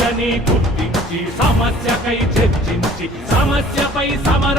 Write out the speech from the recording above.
సమస్యని గుర్తించి సమస్యకై చర్చించి సమస్యపై సమర